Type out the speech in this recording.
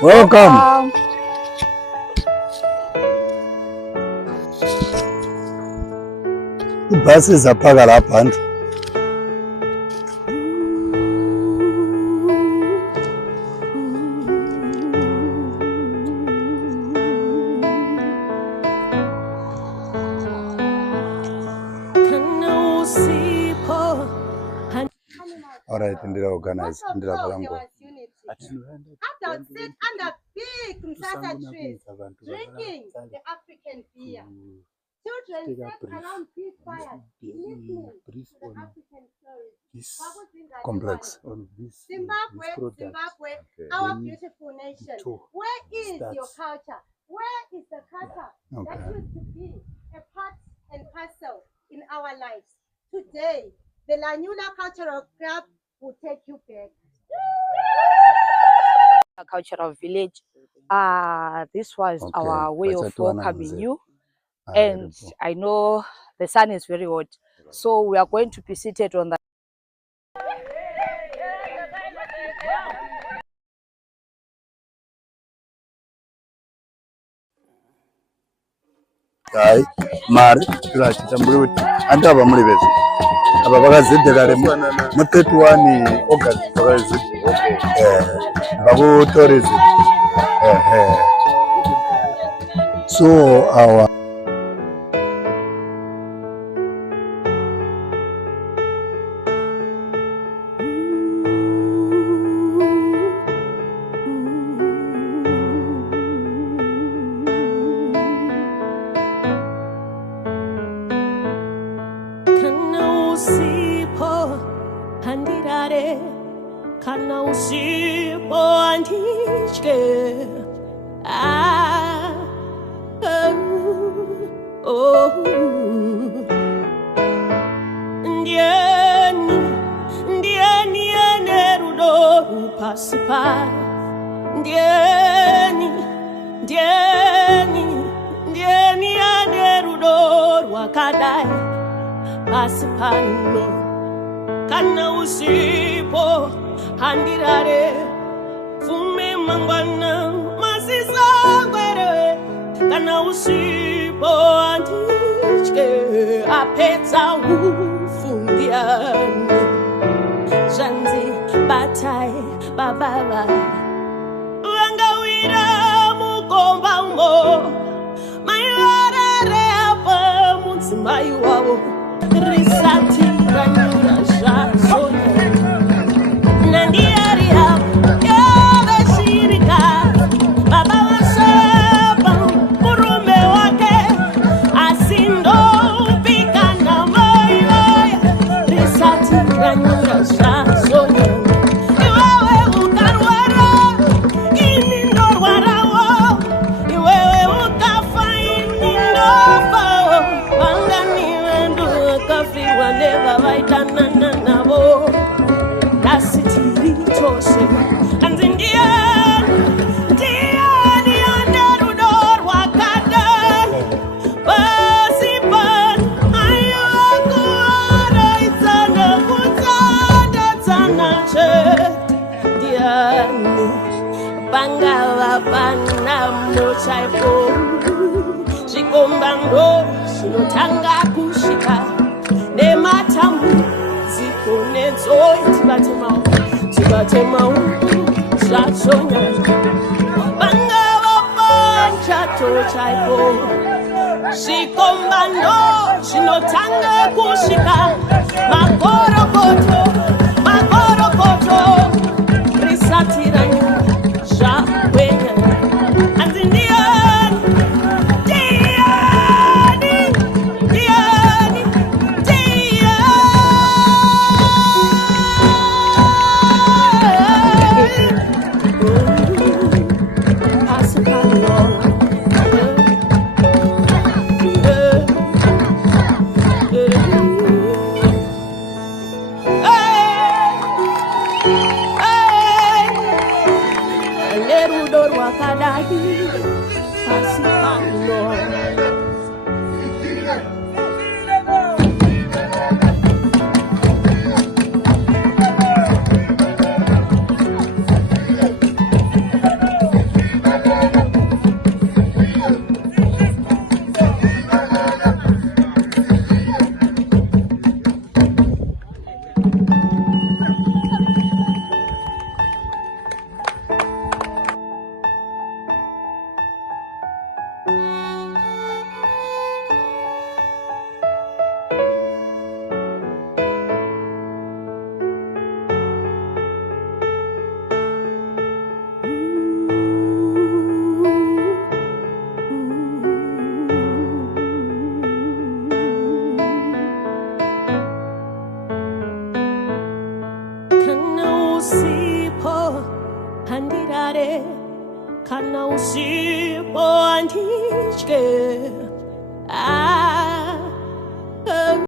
Welcome. Ibhasi zaphaka lapha nje. All right, ndira organize, ndira balango. Adults sit under big msasa trees, drinking the African beer. Children sit around big fires, listening to the African stories. This complex on this Zimbabwe, our beautiful nation. Where is your culture? Where is the culture that used to be a part and parcel in our lives? Today, the Lanyula Cultural Club will take you back. A cultural village. This was our way of welcoming you. And I know the sun is very hot, so we are going to be seated on the Hai, mari, turachitamburi andava muri vese. Aba vakazidhira mu31 August vakazidhira. Baku tourism. So our kana usipo handirare fume mangwana masisangwere kana usipo andichke apetsa ufundiane zanzi batai bababa wangawira mukomba umo mayarare apa mudzimai wavo risati Lanyula Sonia Nandiari hapo yaveshirika baba wasaba murume wake asindo upikana moyo risati Lanyula Sonia iwewe ukarwara ini ndo warawo iwewe ukafaini ndofa wangani wendu kafiwa neva vaitana navo nasitiri chose anzi ndiani anderudo rwakadai pasipan ayokuaraizana kutsandadzana che ndiani pangava pana mochaipo zvikombando zvinotanga kusvika nematambu zikonedzoi tibatemau zvachonya pangava panchato chaipo zvikombando zvinotanga kusvika makorokoto risati Lanyula zvakwenya anzi Hey! nditye